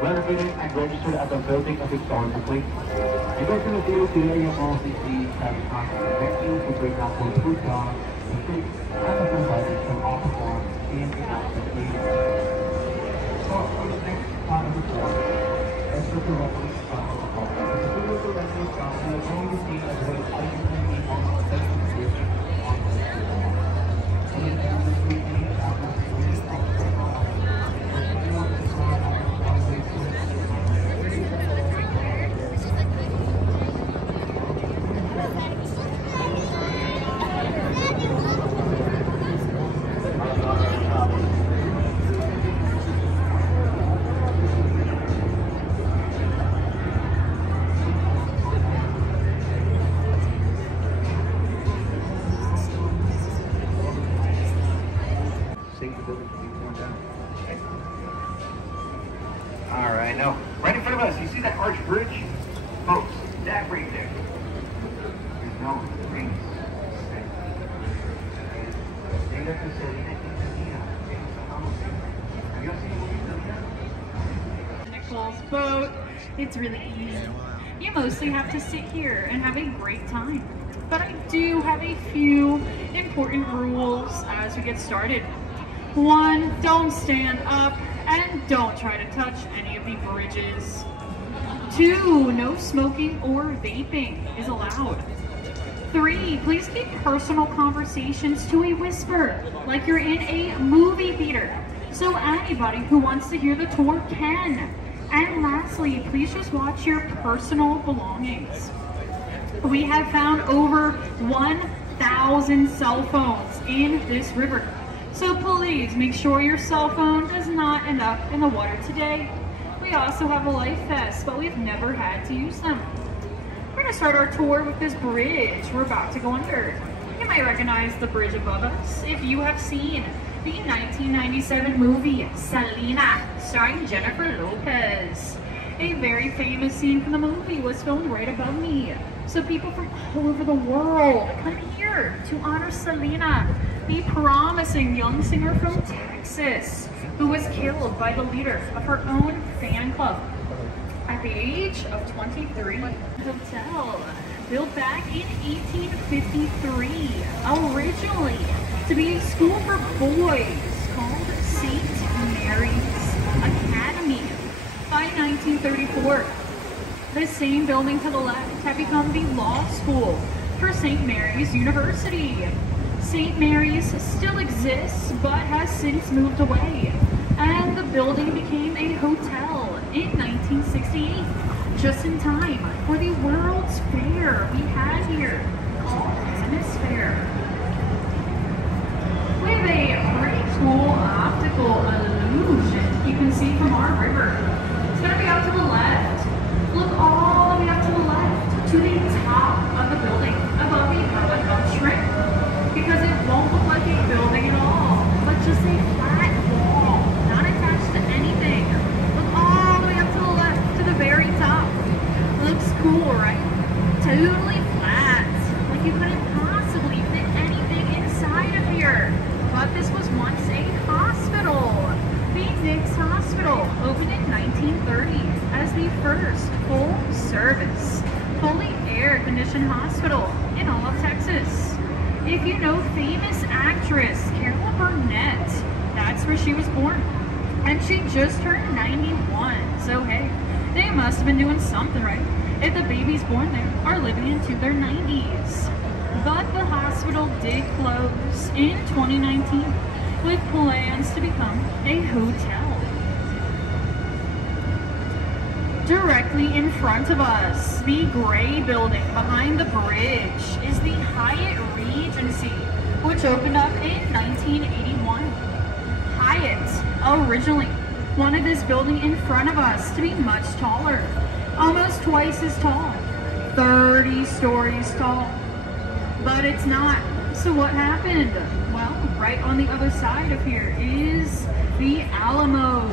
Renovated and registered as a building of historical place. You go to the theater today, you'll also see that content venues to bring out both food dogs, music, and the providers from all perform in the outdoor theater. So for the next part of the tour, let's look at what we saw on the call. The studio director we are going to see as well as licensing on the second edition on the Riverwalk. So in terms of weekly travel, Alright, now, right in front of us, you see that arch bridge? Folks, that right there. There's no rings. Nichols boat. It's really easy. You mostly have to sit here and have a great time. But I do have a few important rules as we get started. 1, don't stand up and don't try to touch any of the bridges. 2, no smoking or vaping is allowed. 3, please keep personal conversations to a whisper, like you're in a movie theater, so anybody who wants to hear the tour can. And lastly, please just watch your personal belongings. We have found over 1,000 cell phones in this river. So please make sure your cell phone does not end up in the water today. We also have a life vest, but we've never had to use them. We're going to start our tour with this bridge we're about to go under. You might recognize the bridge above us if you have seen the 1997 movie Selena, starring Jennifer Lopez. A very famous scene from the movie was filmed right above me. So people from all over the world come here to honor Selena, the promising young singer from Texas who was killed by the leader of her own fan club at the age of 23. Hotel, built back in 1853, originally to be a school for boys called St. Mary's Academy. By 1934, the same building to the left had become the law school for St. Mary's University. St. Mary's still exists, but has since moved away, and the building became a hotel in 1968, just in time for the World's Fair we had here, called Tennis Fair. We have a pretty cool optical illusion you can see from our river. It's going to be out to the left. Look all the way up to the left, to the top of the building, above the Riverwalk shrimp. Because it won't look like a building at all, but just a flat wall, not attached to anything. Look all the way up to the left, to the very top. Looks cool, right? Totally flat, like you couldn't possibly fit anything inside of here. But this was once a hospital. The Nix Hospital opened in 1930 as the first full-service, fully air-conditioned hospital in all of Texas. If you know famous actress Carol Burnett, that's where she was born. And she just turned 91, so hey, they must have been doing something right if the babies born there are living into their 90s. But the hospital did close in 2019 with plans to become a hotel. Directly in front of us, the gray building behind the bridge is the Hyatt Regency, which opened up in 1981. Hyatt originally wanted this building in front of us to be much taller, almost twice as tall, 30 stories tall. But it's not. So what happened? Well, right on the other side of here is the Alamo,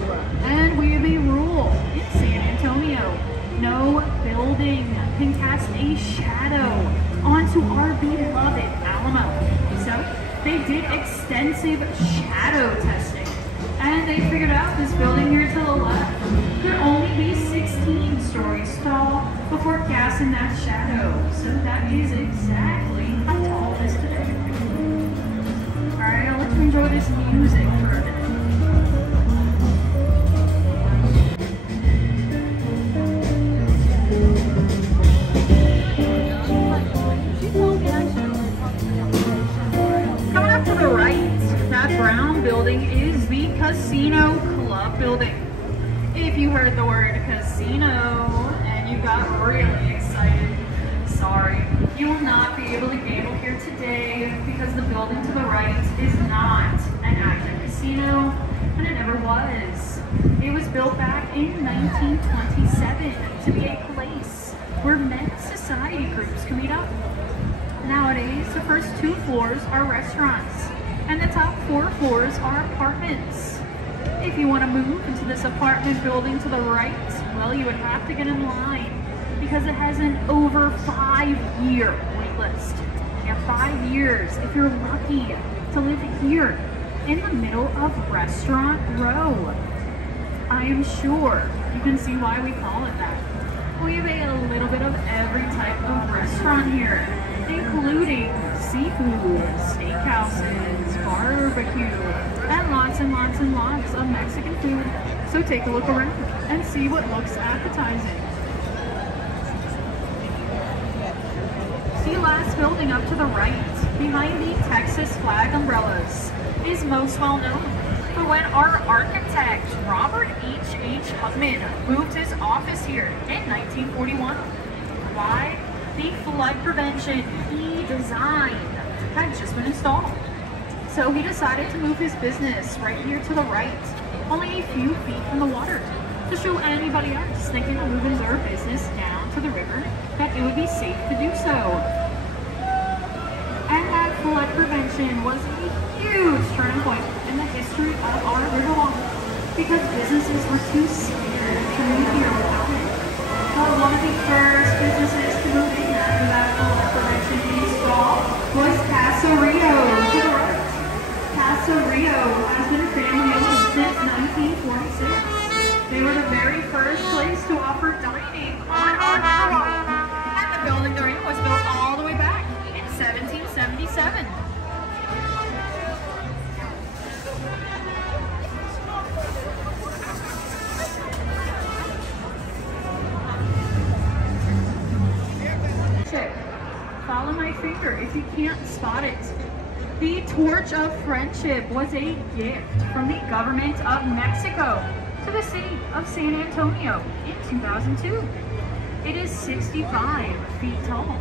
and we have a rule in San Antonio. No building can cast a shadow onto our beloved Alamo. So they they did extensive shadow testing, and they figured out this building here to the left could only be 16 stories tall before casting that shadow. So that is exactly how tall it is today. Alright, let's enjoy this music for a minute. Coming up to the right, that brown building is the Casino Club building. If you heard the word casino and you got really excited, sorry, you will not be able to gamble here today because the building to the right is not an active casino, and it never was. It was built back in 1927 to be a place where men's society groups can meet up. Nowadays, the first 2 floors are restaurants, and the top 4 floors are apartments. If you want to move into this apartment building to the right, well, you would have to get in line because it has an over 5-year wait list. You have 5 years if you're lucky to live here in the middle of Restaurant Row. I am sure you can see why we call it that. We have a little bit of every type of restaurant here, including seafood, steakhouses, barbecue, and lots and lots and lots of Mexican food. So take a look around and see what looks appetizing. The last building up to the right, behind the Texas flag umbrellas, is most well known for when our architect, Robert H. Hubman, moved his office here in 1941. Why? The flood prevention he designed had just been installed. So he decided to move his business right here to the right, only a few feet from the water, to show anybody else thinking of moving their business down to the river that it would be safe to do so. And that flood prevention was a huge turning point in the history of our Riverwalk because businesses were too scared to move here without it. But one of the first businesses to move in after that flood prevention install was Casa Rio to the right. Casa Rio has been family owned since 1946. They were the very first place to offer dining on our Riverwalk. And the building they're in was built all the way back in 1777. Follow my finger if you can't spot it. The Torch of Friendship was a gift from the government of Mexico to the city of San Antonio in 2002. It is 65 feet tall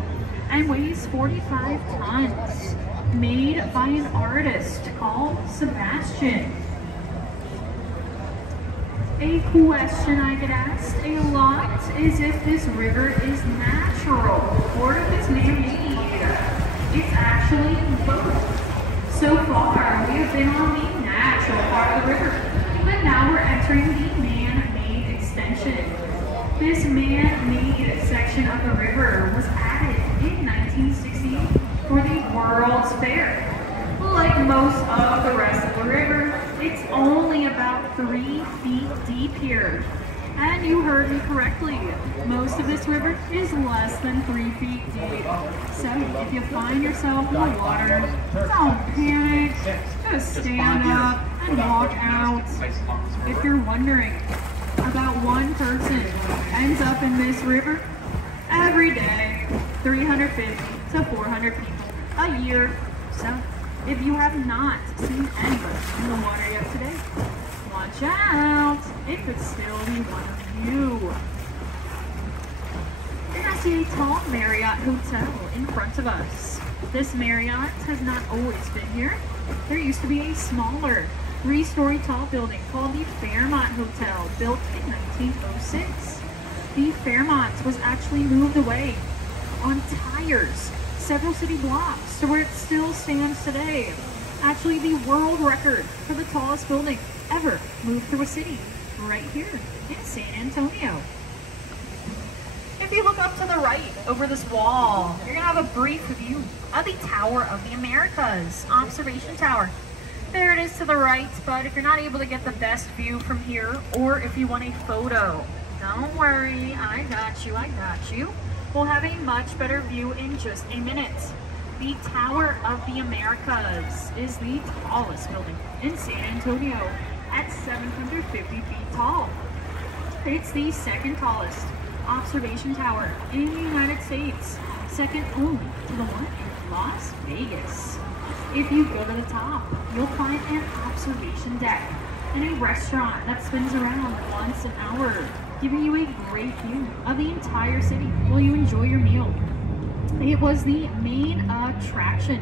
and weighs 45 tons, made by an artist called Sebastian. A question I get asked a lot is if this river is natural or if it's man-made. It's actually both. So far, we have been on the natural part of the river, but now we're entering the man-made extension. This man-made section of the river was added in 1968 for the World's Fair. Like most of the rest of the river, it's only about 3 feet deep here. And you heard me correctly, most of this river is less than 3 feet deep. So if you find yourself in the water, don't panic, just stand up and walk out. If you're wondering, about 1 person ends up in this river every day, 350 to 400 people a year. So if you have not seen anybody in the water yet today, watch out, it could still be one of you. And I see a tall Marriott hotel in front of us. This Marriott has not always been here. There used to be a smaller 3-story tall building called the Fairmont Hotel, built in 1906. The Fairmont was actually moved away on tires several city blocks to where it still stands today. Actually, the world record for the tallest building ever moved through a city right here in San Antonio. If you look up to the right over this wall, you're gonna have a brief view of the Tower of the Americas, observation tower. There it is to the right, but if you're not able to get the best view from here, or if you want a photo, don't worry, I got you. We'll have a much better view in just a minute. The Tower of the Americas is the tallest building in San Antonio at 750 feet tall. It's the second tallest observation tower in the United States, second only to the one in Las Vegas. If you go to the top, you'll find an observation deck and a restaurant that spins around once an hour, giving you a great view of the entire city while you enjoy your meal. It was the main attraction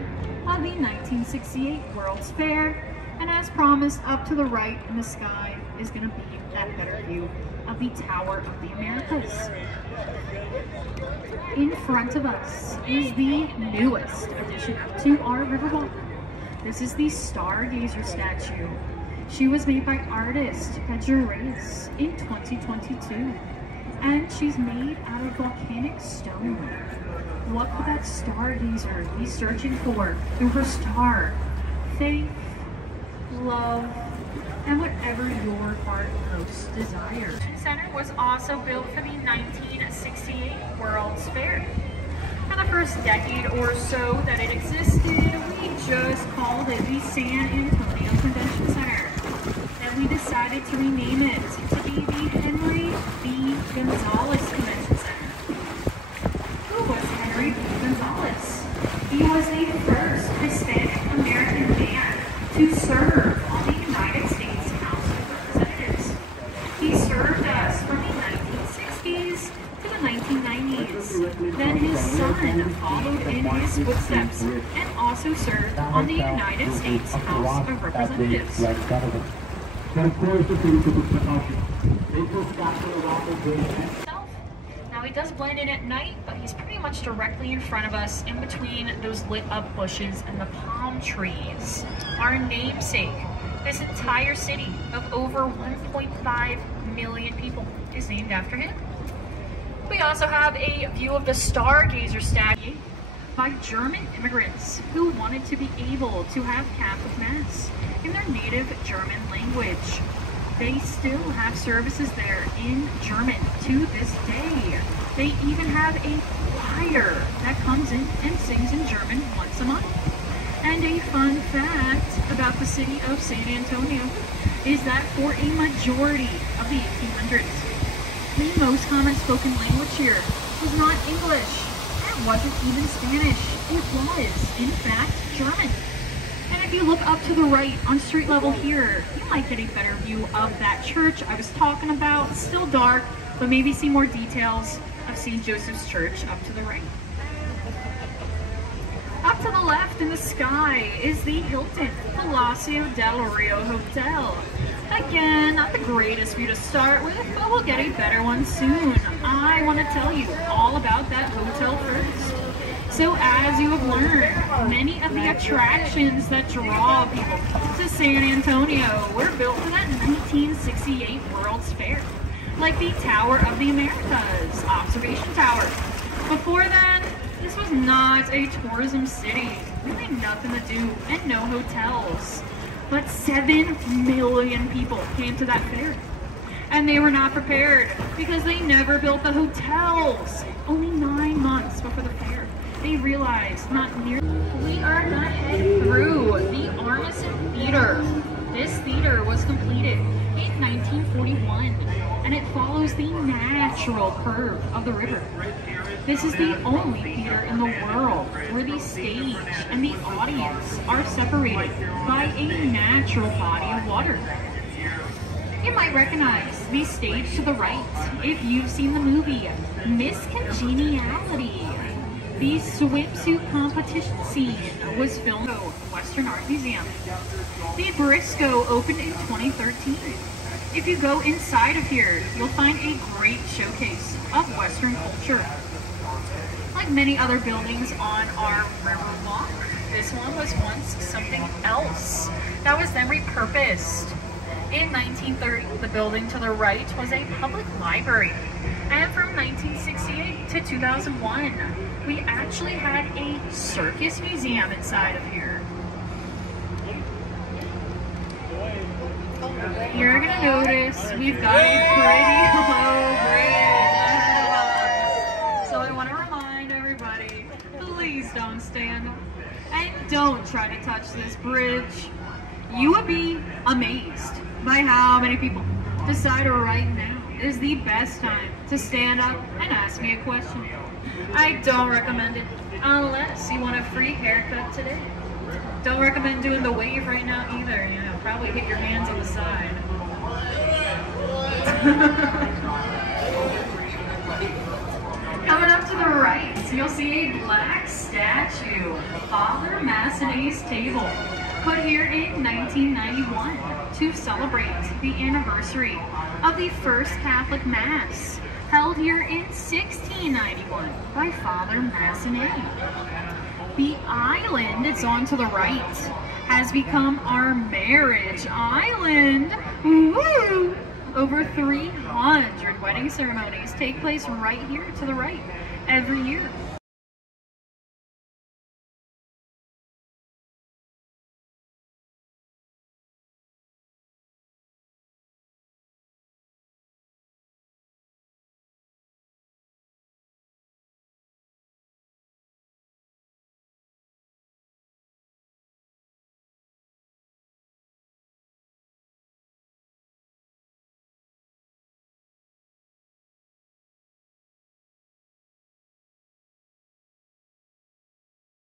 of the 1968 World's Fair, and as promised, up to the right in the sky is going to be that better view of the Tower of the Americas. In front of us is the newest addition to our Riverwalk. This is the Stargazer statue. She was made by artist Pedro Reyes in 2022, and she's made out of volcanic stone. What could that stargazer be searching for through her star? Faith, love, and whatever your heart most desires. The center was also built for the 1968 World's Fair. For the first decade or so that it existed, we just called it the San Antonio Convention Center. Then we decided to rename it to be the Henry B. Gonzalez Convention Center. Who was Henry B. Gonzalez? He was the first Hispanic American man to serve on the United States House of Representatives. He served us from the 1960s to the 1990s. Then his son followed in his footsteps and also served on the United States House of Representatives. But of course, the city took precaution. They just got to the Rockland Bridge. Now he does blend in at night, but he's pretty much directly in front of us, in between those lit up bushes and the palm trees. Our namesake, this entire city of over 1.5 million people, is named after him. We also have a view of the Stargazer statue by German immigrants who wanted to be able to have Catholic Mass in their native German language. They still have services there in German to this day. They even have a choir that comes in and sings in German once a month. And a fun fact about the city of San Antonio is that for a majority of the 1800s, the most common spoken language here was not English. It wasn't even Spanish. It was, in fact, German. And if you look up to the right on street level here, you might get a better view of that church I was talking about. It's still dark, but maybe see more details of St. Joseph's Church up to the right. Up to the left in the sky is the Hilton Palacio del Rio Hotel. Again, not the greatest view to start with, but we'll get a better one soon. I want to tell you all about that hotel first. So as you have learned, many of the attractions that draw people to San Antonio were built for that 1968 World's Fair, like the Tower of the Americas, Observation Tower. Before then, this was not a tourism city, really nothing to do and no hotels. But 7 million people came to that fair. And they were not prepared because they never built the hotels. Only 9 months before the fair, they realized not near. We are gonna head through the Arneson Theater. This theater was completed in 1941, and it follows the natural curve of the river. This is the only theater in the world where the stage and the audience are separated by a natural body of water. You might recognize the stage to the right if you've seen the movie Miss Congeniality. The swimsuit competition scene was filmed at the Western Art Museum. The Briscoe opened in 2013. If you go inside of here, you'll find a great showcase of Western culture. Like many other buildings on our Riverwalk, this one was once something else that was then repurposed. In 1930, the building to the right was a public library. And from 1968 to 2001, we actually had a circus museum inside of here. You're gonna notice we've got a pretty low bridge ahead of us. So I want to remind everybody, please don't stand up and don't try to touch this bridge. You would be amazed by how many people decide right now is the best time to stand up and ask me a question. I don't recommend it unless you want a free haircut today. Don't recommend doing the wave right now either, you know, probably hit your hands on the side. Coming up to the right, you'll see a black statue, Father Massenet's table, put here in 1991 to celebrate the anniversary of the first Catholic Mass, held here in 1691 by Father Massenet. The island that's on to the right has become our marriage island. Woo! Over 300 wedding ceremonies take place right here to the right every year.